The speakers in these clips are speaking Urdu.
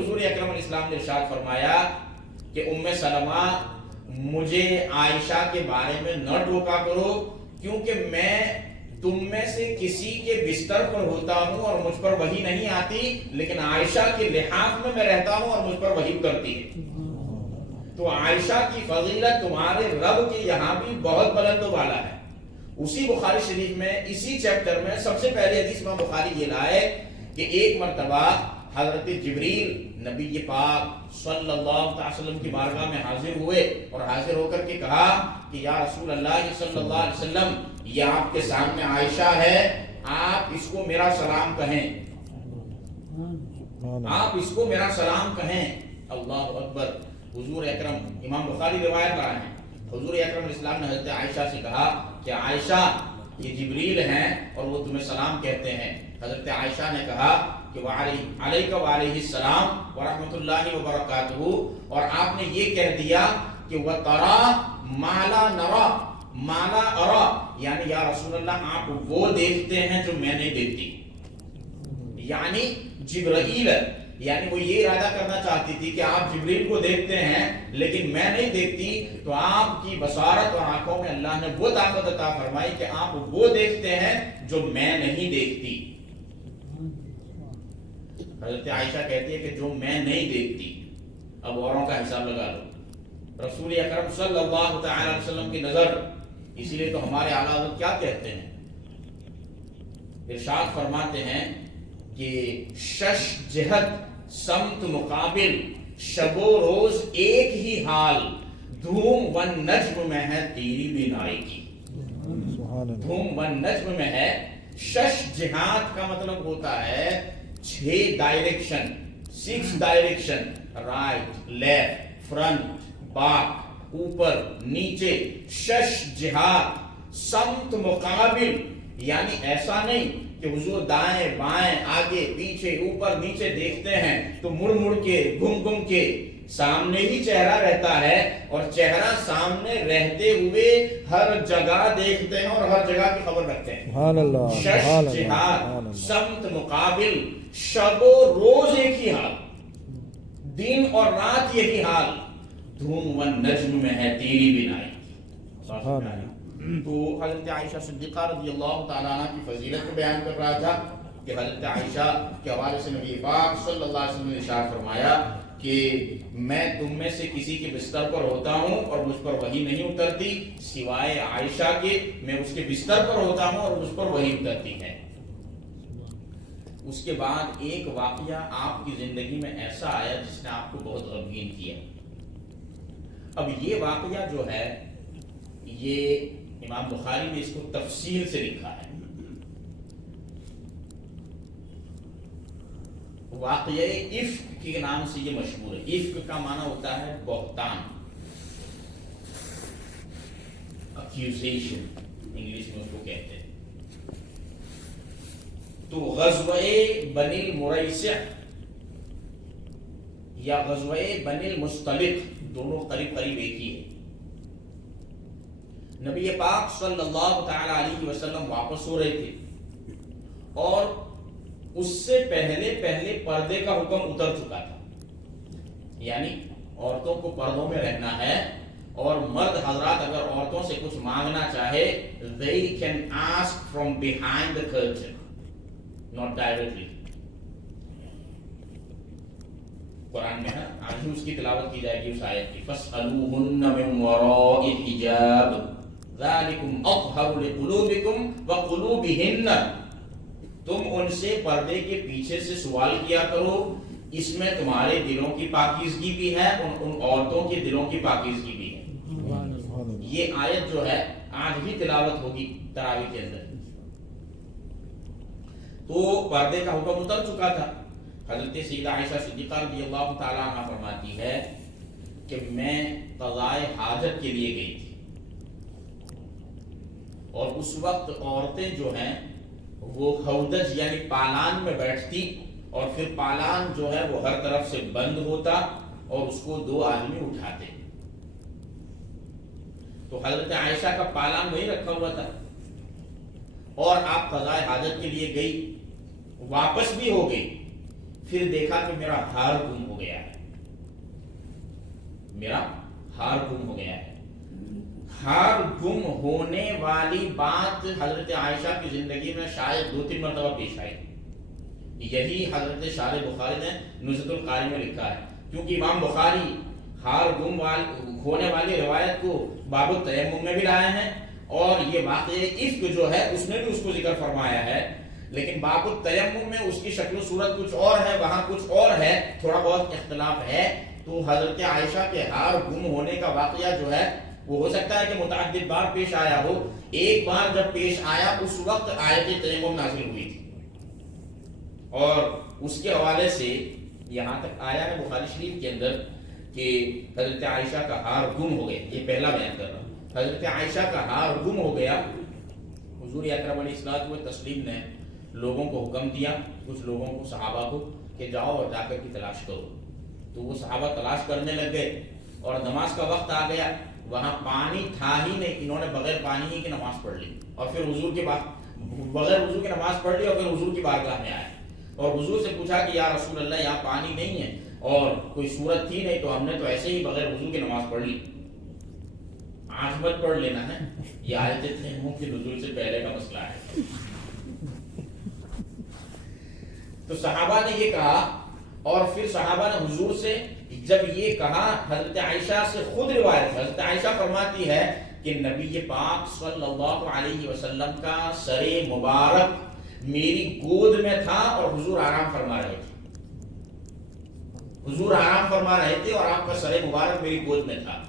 حضور اکرم علیہ السلام نے ارشاد فرمایا کہ ام سلمہ مجھے عائشہ کے بارے میں نہ ٹوکا کرو، کیونکہ میں تم میں سے کسی کے بستر پر ہوتا ہوں اور مجھ پر وحی نہیں آتی، لیکن عائشہ کے لحاف میں رہتا ہوں اور مجھ پر وحی اترتی ہے۔ تو عائشہ کی فضیلت تمہارے رب کے یہاں بھی بہت بلند و بالا ہے۔ اسی بخاری شریف میں اسی چیپٹر میں سب سے پہلے حدیث امام بخاری یہ لائے کہ ایک مرتبہ حضرت جبریل نبی پاک صلی اللہ علیہ وسلم کی بارگاہ میں حاضر ہوئے اور حاضر ہو کر کے کہا کہ یا رسول اللہ صلی اللہ علیہ وسلم، یہ آپ کے سامنے عائشہ ہے، آپ اس کو میرا سلام کہیں، آپ اس کو میرا سلام کہیں۔ اللہ اکبر۔ حضور اکرم، امام بخاری روایت رہا ہے، حضور اکرم علیہ السلام نے حضرت عائشہ سے کہا کہ عائشہ یہ جبریل ہیں اور وہ تمہیں سلام کہتے ہیں۔ حضرت عائشہ نے کہا کہ علیکہ وعلیہ السلام ورحمۃ اللہ وبرکاتہ، اور آپ نے یہ کہہ دیا کہ وَتَرَى مَا لَا نَرَى مَا لَا أَرَى، یعنی یا رسول اللہ آپ وہ دیکھتے ہیں جو میں نہیں دیکھتی۔ یعنی جبرائیل، یعنی وہ یہ ارادہ کرنا چاہتی تھی کہ آپ جبریل کو دیکھتے ہیں لیکن میں نہیں دیکھتی، تو آپ کی بصارت اور آنکھوں میں اللہ نے وہ طاقت عطا فرمائی کہ آپ وہ دیکھتے ہیں جو میں نہیں دیکھتی۔ حضرت عائشہ کہتی ہے کہ جو میں نہیں دیکھتی، اب اوروں کا حساب لگا لو۔ رسول اکرم صلی اللہ تعالی علیہ وسلم کی نظر، اسی لیے تو ہمارے اعلیٰ حضرت کیا کہتے ہیں، ارشاد فرماتے ہیں کہ شش جہت سمت مقابل، شب و روز ایک ہی حال، دھوم و نجم میں ہے تیری بینائی کی۔ دھوم و نجم میں ہے، شش جہات کا مطلب ہوتا ہے 6 direction, 6 direction, right, left, front, back, اوپر نیچے، شش جہات، سمت مقابل، یعنی ایسا نہیں کہ حضور دائیں بائیں آگے پیچھے اوپر نیچے دیکھتے ہیں تو مڑ مڑ کے گھم گھم کے، سامنے ہی چہرہ رہتا ہے اور چہرہ سامنے رہتے ہوئے ہر جگہ دیکھتے ہیں اور ہر جگہ کی خبر رکھتے ہیں۔ شش جہات، سمت مقابل، شب و روز ایک ہی حال، دن اور رات یہی حال، دھوم و نجم میں ہے تیری بینائی۔ تو حضرت عائشہ صدیقہ رضی اللہ تعالیٰ عنہ کی فضیلت کو بیان کر رہا تھا کہ حضرت عائشہ کے حوالے سے نبی پاک صلی اللہ علیہ وسلم نے ارشاد فرمایا کہ میں تم میں سے کسی کے بستر پر ہوتا ہوں اور مجھ پر وحی نہیں اترتی سوائے عائشہ کے، میں اس کے بستر پر ہوتا ہوں اور مجھ پر وحی اترتی ہے۔ اس کے بعد ایک واقعہ آپ کی زندگی میں ایسا آیا جس نے آپ کو بہت غمگین کیا۔ اب یہ واقعہ جو ہے، یہ امام بخاری نے اس کو تفصیل سے لکھا ہے۔ واقعہ افک کے نام سے یہ مشہور ہے۔ افک کا معنی ہوتا ہے بہتان، ایکیوزیشن انگلش میں اس کو کہتے ہیں۔ تو غزوہ بنی المریسع یا غزوہ بنی المصطلق دونوں قریب قریب ایک ہی ہے۔ نبی پاک صلی اللہ تعالی علیہ وسلم واپس ہو رہے تھے اور اس سے پہلے پردے کا حکم اتر چکا تھا، یعنی عورتوں کو پردوں میں رہنا ہے، اور مرد حضرات اگر عورتوں سے کچھ مانگنا چاہے they can ask from behind the curtain, not directly۔ قرآن میں آج ہی اس کی تلاوت کی جائے گی اس آیت کی، فَاسْأَلُوهُنَّ مِنْ وَرَاءِ الْحِجَابِ ذَلِكُمْ أَطْهَرُ لِقُلُوبِكُمْ وَقُلُوبِهِنَّ، تم ان سے پردے کے پیچھے سے سوال کیا کرو، اس میں تمہارے دلوں کی پاکیزگی بھی ہے، ان عورتوں کے دلوں کی پاکیزگی بھی ہے۔ یہ آیت جو ہے آج بھی تلاوت ہوگی تراویح کے اندر۔ تو پردے کا حکم اتر چکا تھا۔ حضرت سیدہ عائشہ صدیقہ رضی اللہ تعالیٰ عنہ فرماتی ہے کہ میں قضائے حاجت کے لیے گئی تھی، اور اس وقت عورتیں جو ہیں وہ حودج یعنی پالان میں بیٹھتی، اور پھر پالان جو ہے وہ ہر طرف سے بند ہوتا اور اس کو 2 آدمی اٹھاتے۔ تو حضرت عائشہ کا پالان وہی رکھا ہوا تھا، اور آپ قضائے حاجت کے لیے گئی، واپس بھی ہو گئی، پھر دیکھا کہ میرا ہار گم ہو گیا ہے، میرا ہار گم ہو گیا ہے۔ ہار گم ہونے والی بات حضرت عائشہ کی زندگی میں شاید 2-3 مرتبہ پیش آئی۔ یہی حضرت شارح بخاری نے نزہۃ القاری میں لکھا ہے، کیونکہ امام بخاری ہار گم ہونے والی روایت کو باب التیمم میں بھی لائے ہیں، اور یہ واقعہ عفق جو ہے اس میں بھی اس کو ذکر فرمایا ہے، لیکن باب التیمم میں اس کی شکل و صورت کچھ اور ہے، وہاں کچھ اور ہے، تھوڑا بہت اختلاف ہے۔ تو حضرت عائشہ کے ہار گم ہونے کا واقعہ جو ہے وہ ہو سکتا ہے کہ متعدد بار پیش آیا ہو، ایک بار جب پیش آیا اس وقت آیت تیمم نازل ہوئی تھی، اور اس کے حوالے سے یہاں تک آیا ہے بخاری شریف کے اندر کہ حضرت عائشہ کا ہار گم ہو گیا۔ یہ پہلا بیان کر رہا ہوں، حضرت عائشہ کا ہار گم ہو گیا۔ حضور اکرم علیہ الصلوۃ والتسلیم نے لوگوں کو حکم دیا، کچھ لوگوں کو، صحابہ کو، کہ جاؤ اور جا کر کی تلاش کرو۔ تو وہ صحابہ تلاش کرنے لگ گئے، اور نماز کا وقت آ گیا، وہاں پانی تھا ہی نہیں، انہوں نے بغیر پانی ہی کی نماز پڑھ لی، اور پھر حضور کے بغیر وضو کی نماز پڑھ لی، اور پھر حضور کی بارگاہ میں آئے اور حضور سے پوچھا کہ یا رسول اللہ یہاں پانی نہیں ہے اور کوئی صورت تھی نہیں، تو ہم نے تو ایسے ہی بغیر وضو کی نماز پڑھ لی، آنکھ مت پڑھ لینا ہے، یہ آیت تیمم کے نزول سے پہلے کا مسئلہ ہے۔ تو صحابہ نے یہ کہا، اور پھر صحابہ نے حضور سے جب یہ کہا، حضرت عائشہ سے خود روایت، حضرت عائشہ فرماتی ہے کہ نبی پاک صلی اللہ علیہ وسلم کا سر مبارک میری گود میں تھا، اور حضور آرام فرما رہے تھے، حضور آرام فرما رہے تھے اور آپ کا سر مبارک میری گود میں تھا۔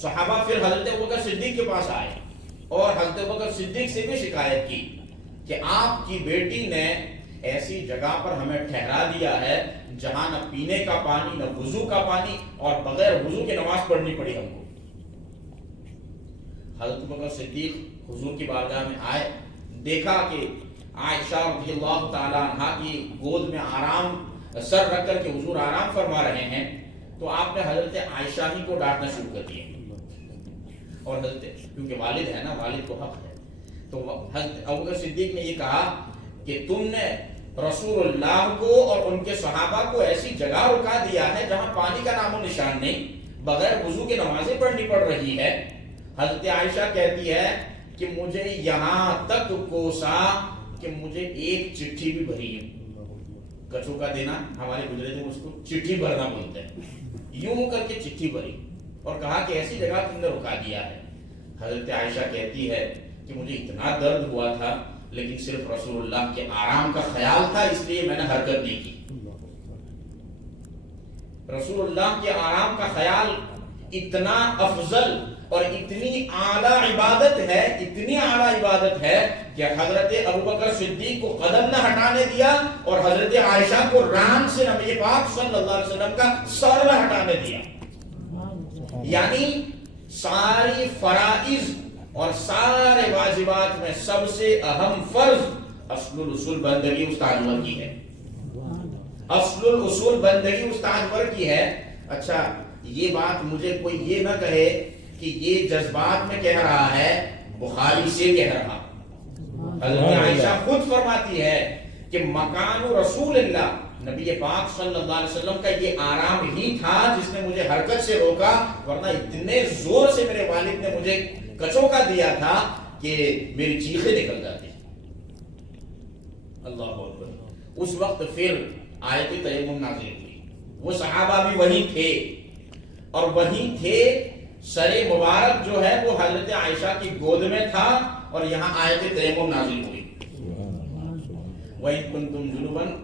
صحابہ پھر حضرت ابوبکر صدیق کے پاس آئے، اور حضرت ابوبکر صدیق سے بھی شکایت کی کہ آپ کی بیٹی نے ایسی جگہ پر ہمیں ٹھہرا دیا ہے جہاں نہ پینے کا پانی، نہ وضو کا پانی، اور بغیر وضو کے نماز پڑھنی پڑی ہم کو۔ حضرت ابوبکر صدیق حضور کی بارگاہ میں آئے، دیکھا کہ عائشہ رضی اللہ تعالیٰ عنہا کی گود میں آرام سر رکھ کر کے حضور آرام فرما رہے ہیں، تو آپ نے حضرت عائشہ ہی کو ڈانٹنا شروع کر دیا، اور حضرت، کیونکہ والد ہے نا، والد کو حق ہے، تو حضرت ابوبکر صدیق نے یہ کہا کہ تم نے رسول اللہ کو اور ان کے صحابہ کو ایسی جگہ رکا دیا ہے جہاں پانی کا نام و نشان نہیں، بغیر وضو کے نمازیں پڑھنی پڑ رہی ہے۔ حضرت عائشہ کہتی ہے کہ مجھے یہاں تک کوسا کہ مجھے ایک چٹھی بھی بھری ہے، کچھو کا دینا ہمارے گجرے میں اس کو چٹھی بھرنا بولتے ہیں، یوں کر کے چٹھی بھری، اور کہا کہ ایسی جگہ تم نے رکا دیا ہے۔ حضرت عائشہ کہتی ہے کہ مجھے اتنا درد ہوا تھا، لیکن صرف رسول اللہ کے آرام کا خیال تھا، اس لیے میں نے حرکت نہیں کی۔ رسول اللہ کے آرام کا خیال اتنا افضل اور اتنی اعلیٰ عبادت ہے، اتنی اعلیٰ عبادت ہے کہ حضرت ابوبکر صدیق کو قدم نہ ہٹانے دیا، اور حضرت عائشہ کو ران سے نبی پاک صلی اللہ علیہ وسلم کا سر نہ ہٹانے دیا۔ یعنی ساری فرائض اور سارے واجبات میں سب سے اہم فرض اصل الاصول بندگی استاذور کی ہے، اصل الاصول بندگی استاذور کی ہے۔ اچھا، یہ بات مجھے کوئی یہ نہ کہے کہ یہ جذبات میں کہہ رہا ہے، بخاری سے کہہ رہا۔ حضرت عائشہ خود فرماتی ہے کہ مکان رسول اللہ، نبی پاک صلی اللہ علیہ وسلم کا یہ آرام ہی تھا جس نے مجھے حرکت سے روکا، ورنہ اتنے زور سے میرے والد نے مجھے کچوں کا دیا تھا کہ میری چیخیں نکل جاتی۔ اللہ اکبر۔ اس وقت پھر آیت تیمم نازل ہوئی، وہ صحابہ بھی وہیں تھے، اور وہیں تھے، سر مبارک جو ہے وہ حضرت عائشہ کی گود میں تھا، اور یہاں آیت تیمم نازل ہوئی۔ وَإِن كُنتُمْ جُنُبًا،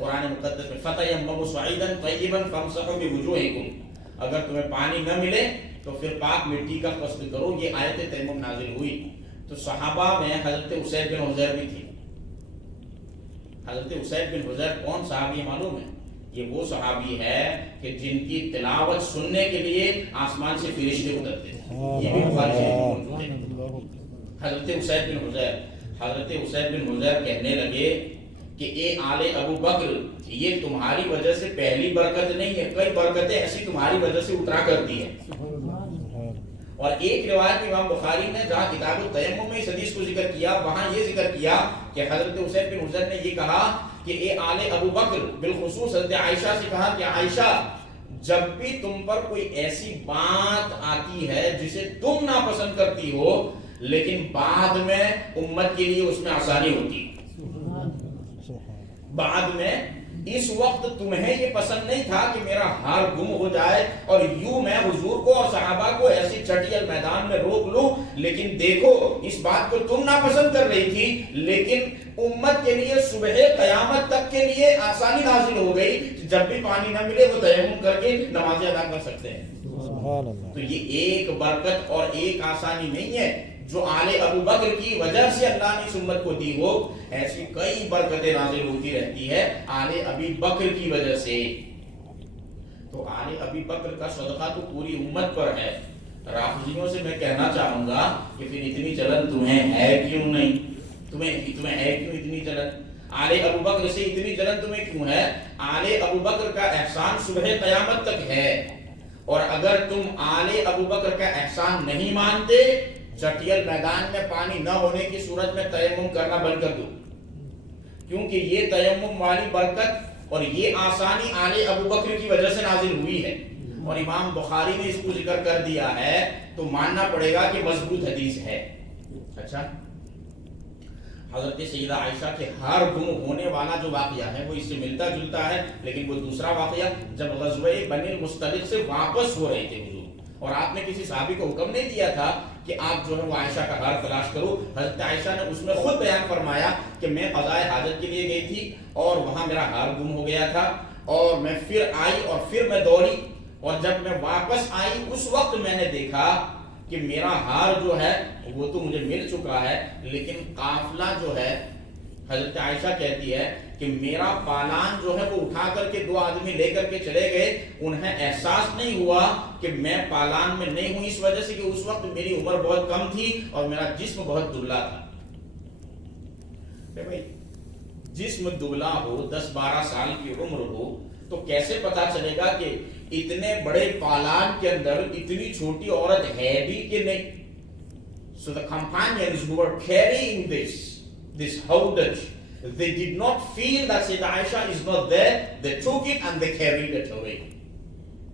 قرآن مقدس میں فَتَيَمَّمُوا صَعِيدًا طَيِّبًا فَامْسَحُوا بِوُجُوهِكُمْ، اگر تمہیں پانی نہ ملے تو پھر پاک مٹی کا قصد کرو۔ یہ آیت تیمم نازل ہوئی تو صحابہ میں حضرت اسید بن حضیر بھی تھی۔ حضرت اسید بن حضیر کون صحابی معلوم ہے؟ یہ وہ صحابی ہے کہ جن کی تلاوت سننے کے لیے آسمان سے فرشتے اترتے تھے، یہ بھی بخاری شریف میں موجود ہے۔ حضرت اسید بن حضیر، حضرت اسید بن حضیر کہنے لگے کہ اے آل ابو بکر، یہ تمہاری وجہ سے پہلی برکت نہیں ہے، کئی برکتیں ایسی تمہاری وجہ سے اترا کرتی ہیں۔ اور ایک روایت میں امام بخاری نے جہاں کتاب التیمم میں اس حدیث کو ذکر کیا، وہاں یہ ذکر کیا کہ حضرت اسید بن حضیر نے یہ کہا کہ اے آل ابو بکر، بالخصوص حضرت عائشہ سے کہا کہ عائشہ جب بھی تم پر کوئی ایسی بات آتی ہے جسے تم ناپسند کرتی ہو لیکن بعد میں امت کے لیے اس میں آسانی ہوتی، بعد میں اس وقت تمہیں یہ پسند نہیں تھا کہ میرا ہار گم ہو جائے اور یوں میں حضور کو اور صحابہ کو ایسی چٹیل میدان میں روک لوں، لیکن دیکھو اس بات کو تم ناپسند کر رہی تھی لیکن امت کے لیے صبح قیامت تک کے لیے آسانی نازل ہو گئی، جب بھی پانی نہ ملے وہ تیمم کر کے نمازیں ادا کر سکتے ہیں۔ تو یہ ایک برکت اور ایک آسانی نہیں ہے جو آل ابو بکر کی وجہ سے اللہ نے اس امت کو دی ہو، ایسی کئی برکتیں نازل ہوتی رہتی ہے آل ابی بکر کی وجہ سے۔ تو آل ابی بکر کا صدقہ تو پوری امت پر ہے۔ رافضیوں سے میں کہنا چاہوں گا کہ پھر اتنی جلن تمہیں ہے کیوں نہیں؟ تمہیں ہے کیوں اتنی جلن؟ آل ابو بکر سے اتنی جلن تمہیں کیوں ہے؟ آل ابو بکر کا احسان صبح قیامت تک ہے، اور اگر تم آل ابو بکر کا احسان نہیں مانتے، چٹیل میدان میں پانی نہ ہونے کی صورت میں تیمم کرنا بند کر دو، کیونکہ یہ تیمم والی برکت اور یہ آسانی آل ابو بکر کی وجہ سے نازل ہوئی ہے، اور امام بخاری نے اس کو ذکر کر دیا ہے تو ماننا پڑے گا کہ مضبوط حدیث ہے۔ اچھا، حضرت سیدہ عائشہ کے ہار گم ہونے والا جو واقعہ ہے وہ اس سے ملتا جلتا ہے، لیکن وہ دوسرا واقعہ جب غزوہ بنی المصطلق سے واپس ہو رہے تھے حضور، اور آپ نے کسی صحابی کو حکم نہیں دیا تھا کہ آپ جو ہے وہ عائشہ کا ہار تلاش کرو۔ حضرت عائشہ نے اس میں خود بیان فرمایا کہ میں قضاء حاجت کے لیے گئی تھی اور وہاں میرا ہار گم ہو گیا تھا، اور میں پھر آئی اور پھر میں دوڑی، اور جب میں واپس آئی اس وقت میں نے دیکھا کہ میرا ہار جو ہے وہ تو مجھے مل چکا ہے، لیکن قافلہ جو ہے، حضرت عائشہ کہتی ہے کہ میرا پالان جو ہے وہ اٹھا کر کے دو آدمی لے کر کے چلے گئے، انہیں احساس نہیں ہوا کہ میں پالان میں نہیں ہوں، اس وجہ سے کہ اس وقت میری عمر بہت کم تھی اور میرا جسم بہت دبلا تھا۔ بھائی جسم دبلا ہو، 10-12 سال کی عمر ہو، تو کیسے پتا چلے گا کہ اتنے بڑے پالان کے اندر اتنی چھوٹی عورت ہے بھی کہ نہیں؟ So the companions who were carrying this howdah, they did not feel that Sayyidah Aisha is not there. They took it and they carried it away.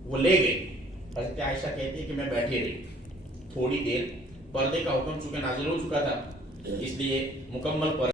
وہ لے گئے۔ حضرت عائشہ کہتی ہے کہ میں بیٹھی رہی تھوڑی دیر، پردے کا حکم چونکہ نازل ہو چکا تھا اس لیے مکمل